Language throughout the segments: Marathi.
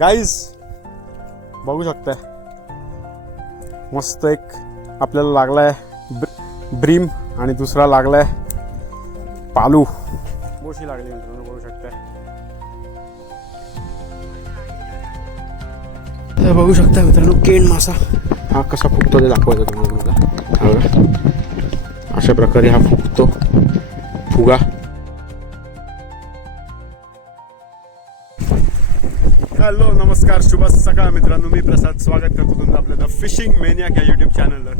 गाईज बघू शकताय मस्त एक आपल्याला लागलाय ब्रीम आणि दुसरा लागलाय पालू. बोशी लागली मित्रांनो, बघू शकताय. बघू शकता मित्रांनो केंड मासा हा कसा फुगतो ते दाखवायचा तुम्हाला. अशा प्रकारे हा फुगतो फुगा. हॅलो नमस्कार शुभ सकाळ मित्रांनो, मी प्रसाद स्वागत करतो तुमचं आपल्या द फिशिंग मेनियाक या यूट्यूब चॅनलवर.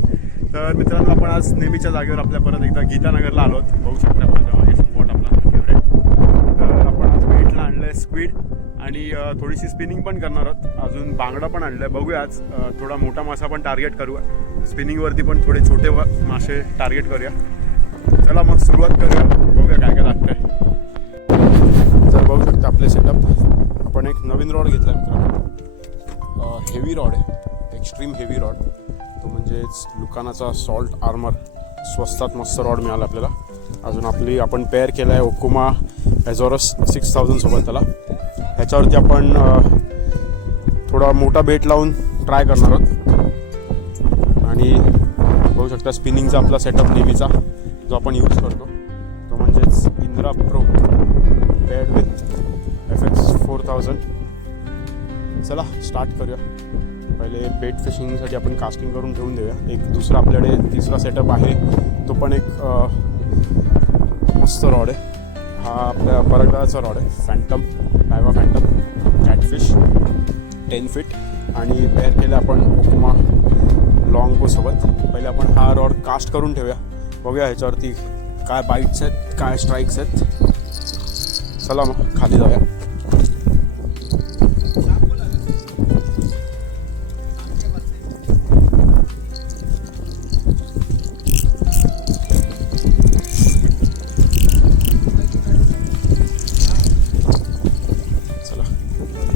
तर मित्रांनो आपण आज नेहमीच्या जागेवर आपल्या परत एकदा गीतानगरला आलो. बघू शकता माझ्या मागे स्पॉट आपला फेवरेट. तर आपण आज बेटला आणलं आहे स्क्विड आणि थोडीशी स्पिनिंग पण करणार आहोत. अजून बांगडा पण आणलं आहे. बघूया आज थोडा मोठा मासा पण टार्गेट करूया. स्पिनिंगवरती पण थोडे छोटे मासे टार्गेट करूया. चला मग सुरुवात करूया, बघूया काय काय लागतं आहे. तर बघू शकता आपले सेटअप. आपण एक नवीन रॉड घेतला मित्रांनो, हेवी रॉड आहे, एक्स्ट्रीम हेवी रॉड. तो म्हणजेच लुकानाचा सॉल्ट आर्मर. स्वस्तात मस्त रॉड मिळाला आपल्याला. अजून आपण पेअर केला आहे ओकुमा एझॉरस 6000 सोबत त्याला. ह्याच्यावरती आपण थोडा मोठा बेट लावून ट्राय करणार आहोत. आणि बघू शकता स्पिनिंगचा आपला सेटअप नेहमीचा जो आपण यूज करतो तो म्हणजेच Indra pro paired with FX 4000. चला स्टार्ट करूया. पहिले बेट फिशिंगसाठी आपण कास्टिंग करून ठेवून देऊया. एक दुसरा आपल्याकडे तिसरा सेटअप आहे, तो पण एक मस्त रॉड आहे. हा आपल्या बरगदाचा रॉड आहे, फॅन्टम डायवा फॅन्टम कॅटफिश 10 फीट. आणि पेअर केलं आपण ओकुमा लॉंगोसोबत. पहिले आपण हा रॉड कास्ट करून ठेवूया, बघूया ह्याच्यावरती काय बाईट्स आहेत काय स्ट्राईक्स आहेत. चला मग खाली जाऊया.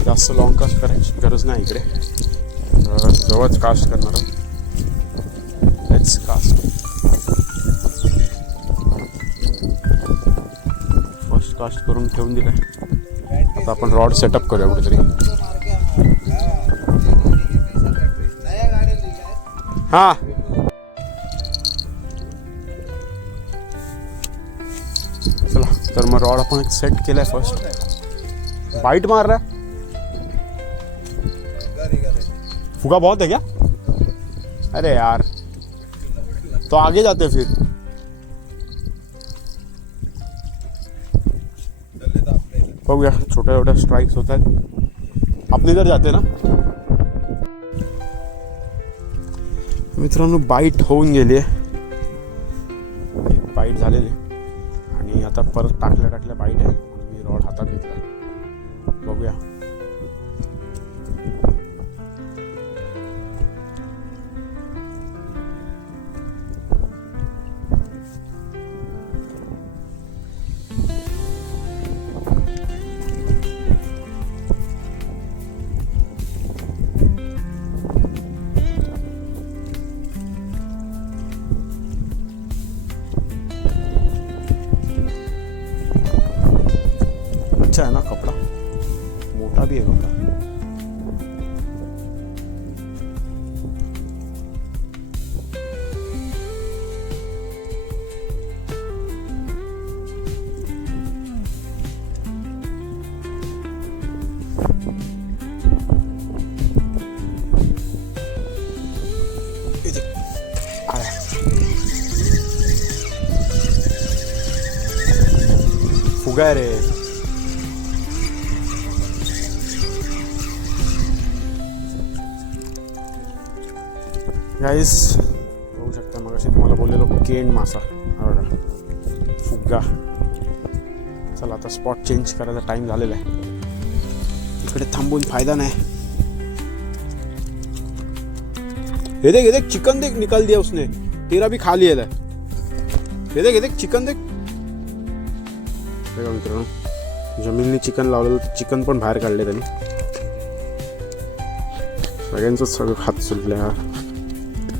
जास्त लॉंग कास्ट करायची गरज नाही इकडे, जवळच कास्ट करणार आहोत. Let's caste. फर्स्ट कास्ट करून ठेवून दिलं. आता आपण रॉड सेटअप करूया कुठेतरी. हां चला, तर मग रॉड आपण एक सेट केलाय. फर्स्ट बाइट मार रहा है, फुगा बहुत है क्या? अरे यार तो आगे जाते फिर. बघूया छोट्या छोट्या स्ट्राइक्स होत आहेत. आपली इधर जाते ना मित्रांनो. बाईट होऊन गेली आहे, एक बाईट झालेली आणि आता परत टाकल्या बाईट आहे. मी रॉड हातात घेतला, बघूया. अच्छा है ना कपड़ा, मोटा भी है कपड़ा. फुगा है रे. गाईस बघू शकता, मग अशी तुम्हाला बोललेलो केंड मासा बघा फुगा. चला आता स्पॉट चेंज करायचा टाइम झालेला आहे. इकडे थांबून फायदा नाही. हे देख चिकन देख निकाल दिया उसने, तेरा भी खा लिया. हे देख चिकन देख. बघा मित्रांनो, जमीनने चिकन लावलेलं, चिकन पण बाहेर काढले त्यांनी. सगळ्यांचं सगळं हात सुटले.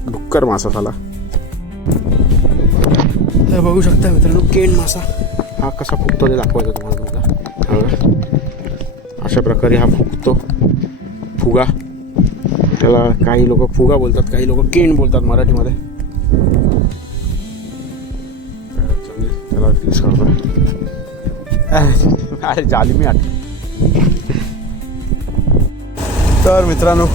भुक्कर मासा झाला. तर बघू शकता मित्रांनो केंड मासा हा कसा फुगतो ते दाखवायचा तुम्हाला. अशा प्रकारे हा फुगतो फुगा, त्याला काही लोक फुगा बोलतात, काही लोक केंड बोलतात मराठीमध्ये. त्याला फिश करतो. अरे जाली मी आठ. तर मित्रांनो,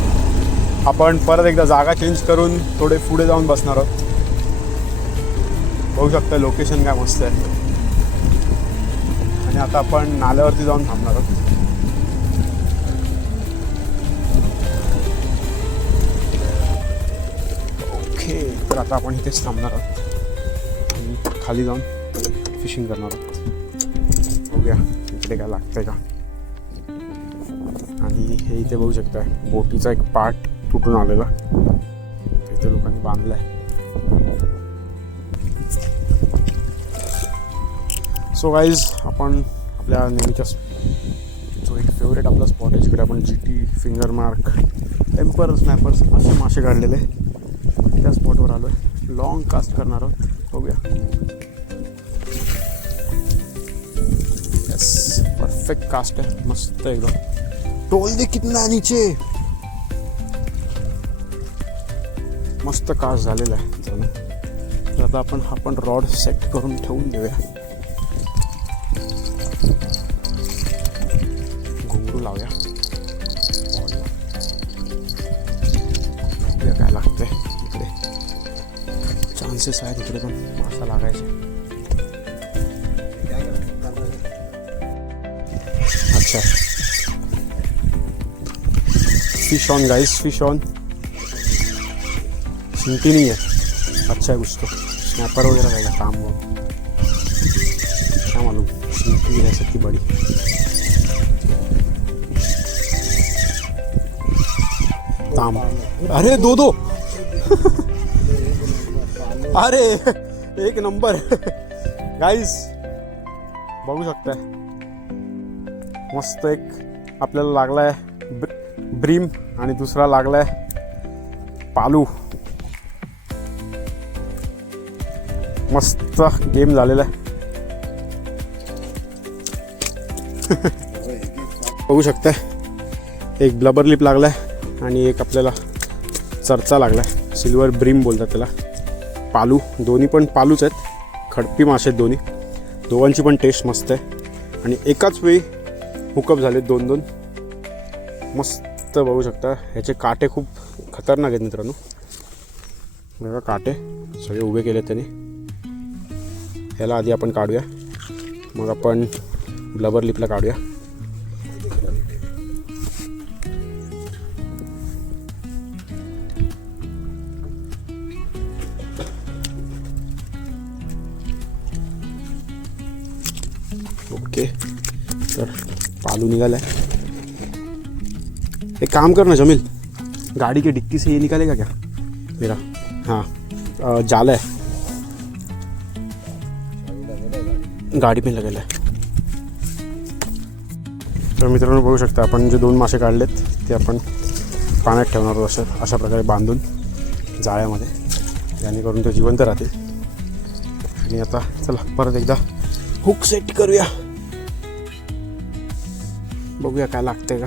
आपण परत एकदा जागा चेंज करून थोडे पुढे जाऊन बसणार आहोत. बघू शकता लोकेशन काय मस्त आहे. आणि आता आपण नाल्यावरती जाऊन थांबणार आहोत. ओके, तर आता आपण इथेच थांबणार आहोत आणि खाली जाऊन फिशिंग करणार आहोत. बघूया इकडे काय लागतंय का. आणि हे इथे बघू शकता बोटीचा एक पार्ट तुटून आलेला, इथे लोकांनी बांधलाय. सो गाईज, आपण आपल्या नेहमीच्या जो एक फेवरेट आपला स्पॉट आहे जिकडे आपण GT, फिंगर मार्क, टेम्पर, स्नॅपर्स असे मासे काढलेले, त्या स्पॉटवर आलो आहे. लॉंग कास्ट करणार आहोत. बघूया. यस, परफेक्ट कास्ट आहे, मस्त एकदम. टोल दे कितना नीचे. मस्त कास्ट झालेला आहे मित्रांनो. तर आता आपण रॉड सेट करून ठेवून देऊया. घुंगरू लावूया. बघूया काय लागतंय इकडे. चान्सेस आहेत इकडे पण मासा लागायचे. अच्छा, fish on guys, fish on. शिंटी नहीं है. अच्छा है कुछ तो. स्नैपर वगैरह रहेगा काम वो, क्या मालूम. शिंटी रह सकती बड़ी. ताम. अरे दो अरे एक नंबर गाइस, बघू शकताय. मस्त एक आपल्याला लागलाय ब्रीम आणि दुसरा लागलाय पालू. मस्त गेम झालेला आहे. बघू शकताय एक ब्लबर लिप लागलाय आणि एक आपल्याला चरचा लागलाय. सिल्वर ब्रीम बोलतात त्याला. पालू, दोन्ही पण पालूच आहेत. खडपी मासे आहेत दोन्ही. दोघांची पण टेस्ट मस्त आहे. आणि एकाच वेळी हुकअप झाले दोन. मस्त बघू शकता. ह्याचे काटे खूप खतरनाक आहेत मित्रांनो. बघा काटे सगळे उभे केले त्यांनी. ह्याला आधी आपण काढूया, मग आपण ब्लबर लिपला काढूया. ओके, तर पालू निकाला है. एक काम करना जमील, गाड़ी के डिक्की से ये निकालेगा क्या मेरा. हाँ, जाला है गाडी पण लगेल आहे. तर मित्रांनो बघू शकता आपण जे 2 मासे काढलेत ते आपण पाण्यात ठेवणार आहोत अशा प्रकारे बांधून जाळ्यामध्ये, जेणेकरून ते जिवंत राहतील. आणि आता चला परत एकदा हुक सेट करूया. बघूया काय लागतंय का.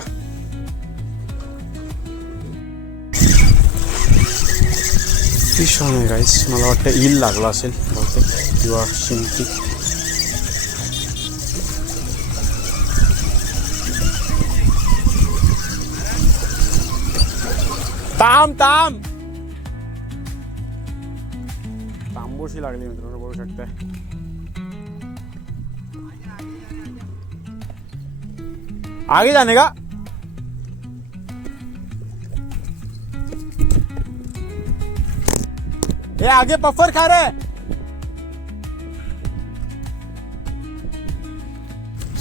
फिश ऑन आहे गाईस. मला वाटतं ईल लागला असेल बहुतेक किंवा शिंकी. तांबोशी लागली मित्रांनो, बघू शकताय. आगे जाने का. ये आगे पफर खा रहे.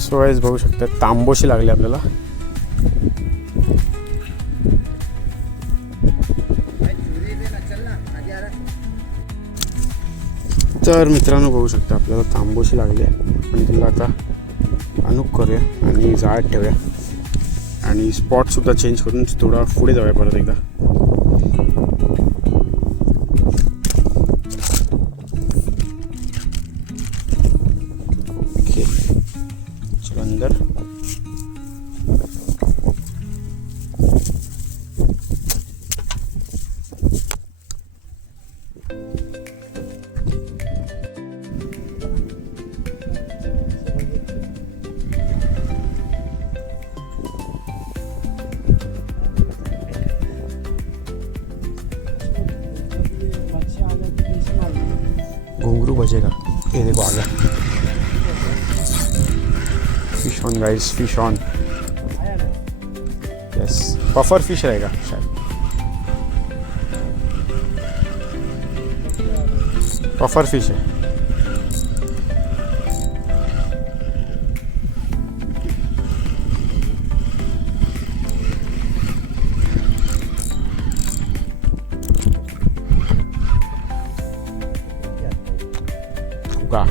सो गाइस बघू शकता तांबोशी लागली आपल्याला. तर मित्रांनो बघू शकता आपल्याला तांबोशी लागली आहे. आपण तिला आता अनुक करूया आणि जाळ्यात ठेवूया आणि स्पॉटसुद्धा चेंज करून थोडा पुढे जाऊया परत एकदा. ओके, चलो अंदर. बचेगा। ये देखो आ गया fish on guys, fish on. Yes puffer fish रहेगा शायद, पफर फिश है। का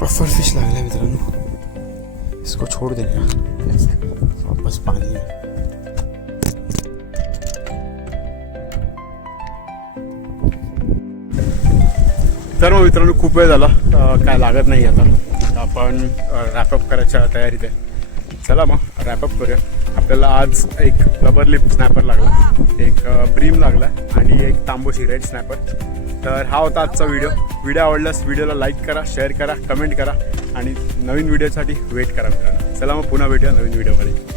पफर फिश लागला मित्रांनो, इसको छोड़ देना वापस पानी में। तर मग मित्रांनो खूप वेळ झाला, काय लागत नाही आता, आपण रॅपअप करायच्या तयारीत आहे। चला मग रॅपअप करूया। आपल्याला आज एक रबर लिप स्नॅपर लागला, एक ब्रीम लागला आणि एक तांबोशी रेड स्नॅपर। तर हा होता आजचा व्हिडिओ। व्हिडिओ आवडल्यास व्हिडिओला लाईक करा, शेअर करा, कमेंट करा आणि नवीन व्हिडिओसाठी वेट करा मित्रांनो। चला मग पुन्हा भेटूया नवीन व्हिडिओमध्ये।